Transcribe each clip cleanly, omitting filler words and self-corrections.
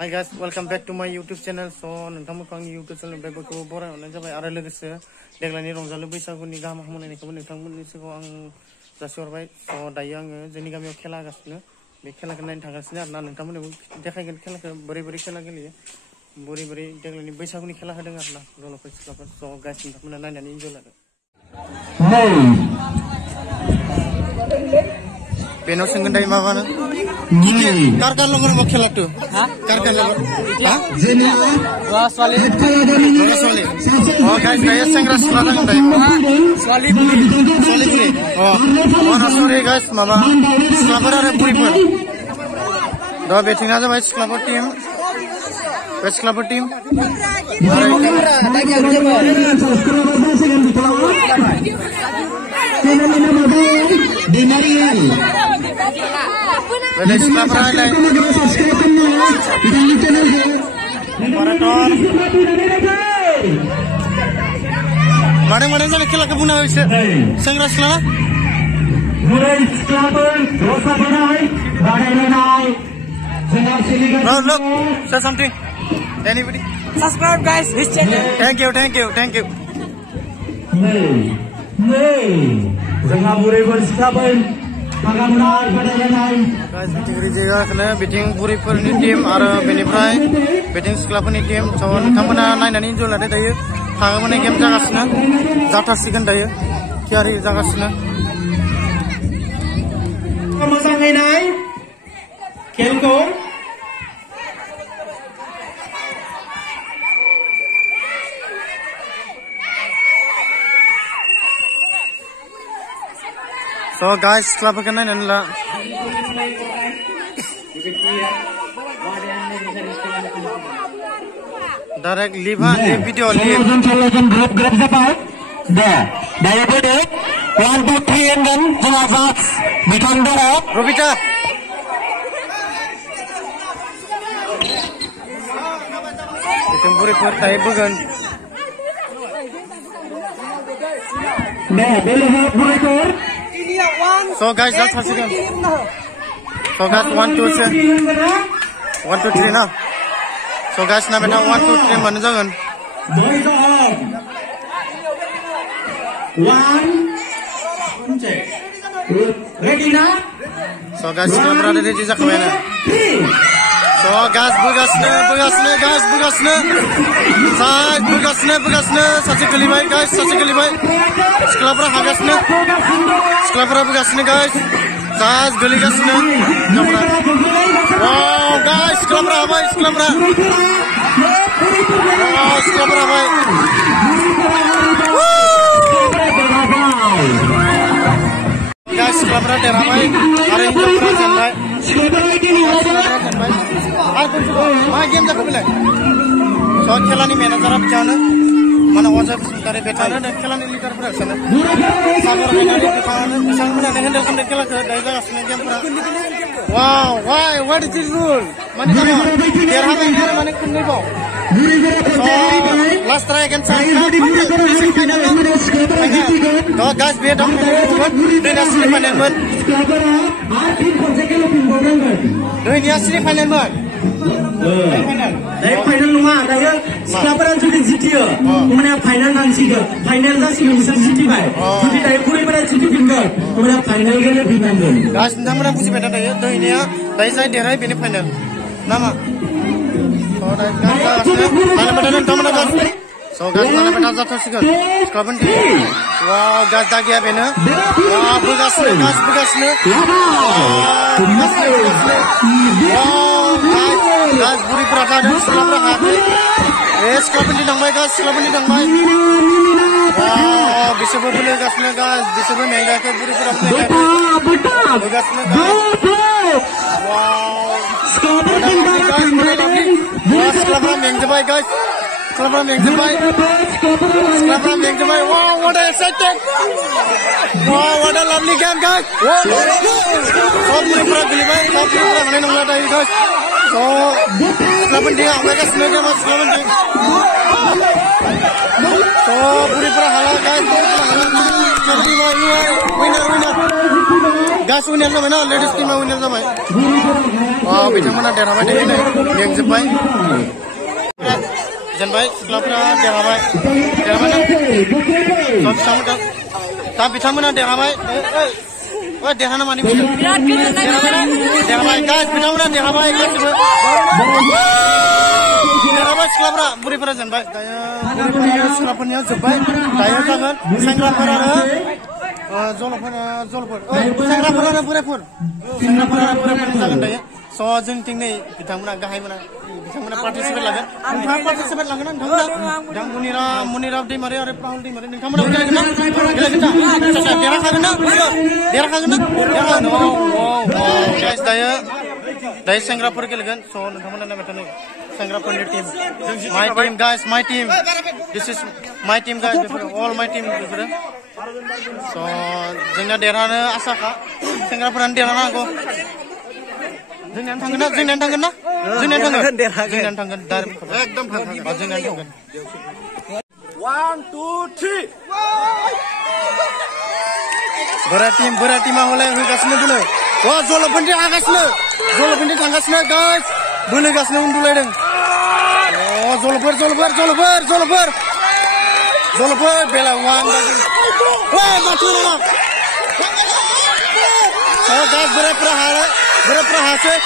Hi guys, welcome back to my YouTube channel. So नोंथांमोनखौ आंनि YouTube channel बेखौ बरायहरनाय जाबाय आरो लोगोसे देग्लायनि रंजालु बैसागुनि गाहाम हामलायनायखौबो नोंथांमोननि सिगाङाव आं जासिहरबाय। So दायो आङो जोंनि गामियाव खेला होगासिनो बे खेलाखौ नायनो थांगासिनो आरोना नोंथांमोननोबो देखायगोन खेलाखौ बोरै खेला गेलेयो बोरै देग्लायनि बैसागुनि खेला होदों आरोना जलफोर सिख्लाफोर। So गाइस नोंथांमोना नायनानै इन्जय लादो। बेनाव सोंगोन दायो माबानो कार लोगों में खेला तो कार लोगों स्वाली ओ गाइस दायो सेंग्रा सिख्ला जागोन दायो स्वाली बुरि ओ सरि गाइस माबा सिख्लाफोर आरो बुरिफोर दा बेथिंआ जाबाय सिख्लाफोर टीम Mana jalan खेला के बुना है सेंग्रा सिख्ला look say something anybody subscribe guys his channel thank you जोंहा बुरैफोर सिख्लाफोर guys बिथिं बुरैफोरनि टीम आरो बेनिफ्राय बिथिं सिख्लाफोरनि टीम स' नोंथांमोना नायनानै इन्जय लादो दायो थागोमोननाय गेम जागासिनो जाथासिगोन दायो थियारि जागासिनो मोजाङै नाय खेलखौ So guys, siapa kena nila? Direct live video live. Dari pada 1, 2, 3 and then jenazah ditandara. Robita. Ditempuri pertai bukan. Boleh burekor. So guys, that's how again. So guys, 1, 2, 3 now. So guys, now beta 1, 2, 3 mana jangan. 1 check. Ready now? So guys, kita berada di jejak mana? So guys, bugasne, side bugasne, saja kali baik guys, sekelapra bugasne guys, guys geli gasne, wow guys, sekelapra baik, guys sekelapra teramai, hari ini sekelapra santai. game jago bilai. So खेला नि मैनेजर अब जाना mana WhatsApp करे बैठा ना खेला नि लीडर पर sana सागर में गाड़ी दिखाना संग में नहीं हैंडल करने खेला कर दाइजा असली गेम पूरा wow why what is this rule माने देर हाथ में माने कुछ नहीं पाओ last try again chance तो guys बेट हम दिन असली फाइनल में दुनिया असली फाइनल में फाइनल नङा दायो सिख्लाफोरा जुदि जितियो होमब्ला फाइनल नांसिगोन फाइनल जासिगोन बिसोर जितिबाय जुदि दायो बुरैफोरा जितिफिनगोन होमब्ला फाइनल गेलेफिननांगोन गाइस नोंथांमोना बुजिबाय दा दायो दैनिया दायो जाय देरहाय बेनि फाइनल नामा So guys, mana benar जाथासिगोन सिख्लाफोरनि टीम wow guys दा गैया बेनो wow बुगासिनो wow guys बुरिफोरा जादों सिख्लाफोरा हायाखै सिख्लाफोरनि थांबाय guys सिख्लाफोरनि थांबाय wow बिसोरबो बोलोगासिनो guys बिसोरबो मेंगायाखै बुरिफोरा बोगासिनो wow सिख्लाफोरा मेंजोबबाय guys Selamat menjumpai. Wow, what a exciting! Wow, what a lovely game, guys! Wow, top pura guys. So, देरहाबोनदि आवगायगासिनो दङ सिख्लाबोनदि स' बुरैफोरा हाला गाइस विनार गाइस विनार जाबाय ना लेडिस टीमा विनार जाबाय बिथांमोना देरहाबाय लेंजोब्बाय जेनबाय सिख्लाफोरा देरहाबाय दा बिथांमोना देरहाबाय देरहाना मानि देरहाबाय गाइस बिथांमोना देरहाबाय गासिबो देरहाबाय सिख्लाफोरा बुरैफोरा जेनबाय दायो सिख्लाफोरनिया जोब्बाय दायो जागोन सेंग्राफोर आरो जलफोर सेंग्राफोर आरो बुरैफोर जागोन दायो स' जोंथिं नै बिथांमोना गाहायमोना बिथांमोना पार्टिसिपेट लागोन नोंथाङा पार्टिसिपेट लागोन ना नोंथांमोना मुनिराम दैमारि आरो राहुल दैमारि नोंथांमोना गेलेगोन ना देरहाखागोन ना गाइस दायो सेंग्राफोर गेलेगोन स' नोंथांमोना नायबाय था नै सेंग्राफोरनि team my team guys my team this is my team guys before all my team बेफोरो स' जोंना देरहानो आसाखा सेंग्राफोरानो देरहानो हागौ जोंनियानो थांगोन ना जोंनियानो थांगोन एकदम जोंनियानो थांगोन 1 2 3 बोरा टीमा हलाय होगासिनो बोलो जलफोरनि हागासिनो थांगासिनो गाइस बोलोगासिनो उन्दुलायदों जलफोर बेला वान माथो नङा गाइस बोरायफोरा हासै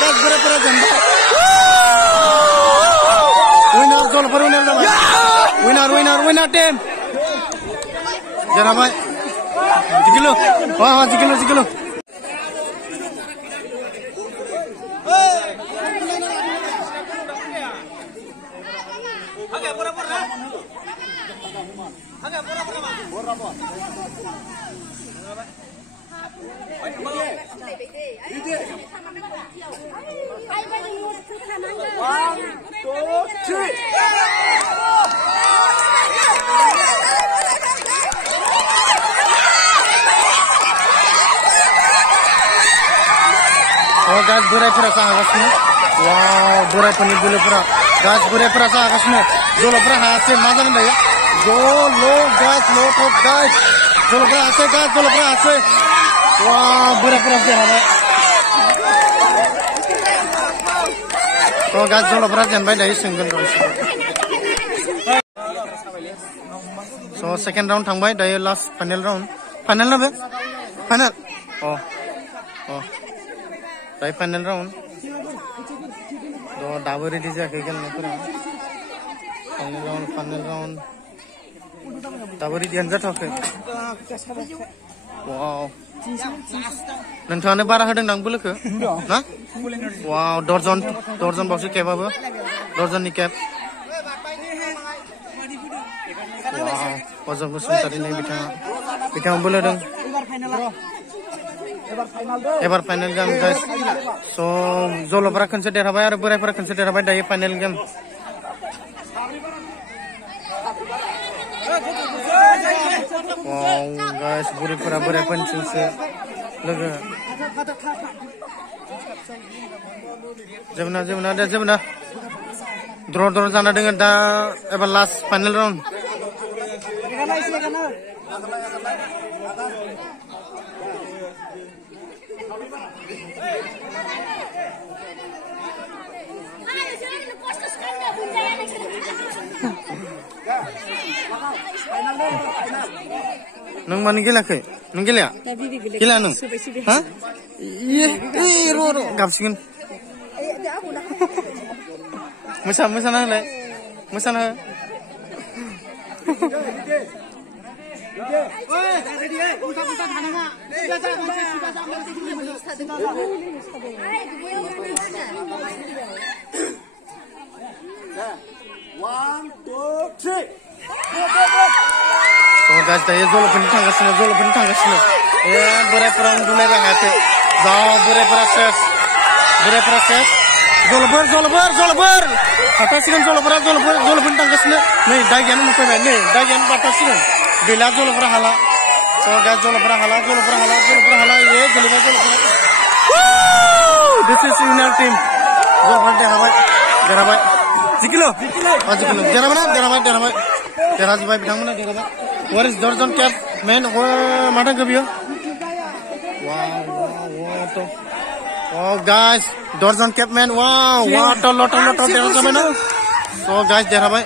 गाइस बोरायफोरा जेनबाय विनार जलफोर विनार जाबाय विनार टीम जेनबाय जिकिलु जिकिलु गाइस बोरायफोरा हागासिनो बोरायफोरनि बोलोफोरा गाइस बोरायफोरा हागासिनो जलफोरा हायासै मा जागोन दायो गाइस जलफोरा हासै बोरायफोरा देरहाबाय गाइस जलफोरा जेनबाय दायो सोंगोन स' सेकेन्ड राउन्ड थांबाय दायो लास्ट फाइनेल ना बे फाइनेल दायो फाइनेल राउन्ड दाबो रेडि जायाखै गेलेनायफोरा फाइनेल राउन्ड दाबो रेडियानो जाथ'वाखै नोंथाङानो बारा होदों दां बोलोखो ना दर्जन बावसो केबाबो दर्जननि केब अजय बसुमतारी नै बिथाङा बोलोदों एबार फाइनेल गेम गाइस स' जलफोरा खनसे देरहाबाय आरो बोरायफोरा खनसे देरहाबाय दायो फाइनेल गेम गाइस बुरैफोरा बोरायफोरनिसो लोगो जेबो ना द्र जाना दोङो दा एबार लास्ट फाइनेल राउन्ड नों मानो गेलेयाखै नों गेलेया नों हा र' गाबसिगोन मोसानो होलाय मोसानो हो गाइस दायो जलफोरनि थांगासिनो बोरायफोरा उन्दुलायबाय हायाखै बोरायफोरा सेस जलफोर हाथासिगोन जलफोरनि थांगासिनो नै दागियानो मोनफैबाय नै दागियानो बाथासिगोन गैला जलफोरा हाला गाइस जलफोरा हाला गोलैबाय जलफोरा दिस इज विनार टीम जलफोरा देरहाबाय देरहाबाय जिकिल' जिकिल' देरहाबाय देरहाजोब्बाय बिथांमोना देरहाबाय Where is Dorjan Cap man? माथा गबियो wow guys Dorjan Cap man wow what a lot देरहाबाय ना so guys देरहाबाय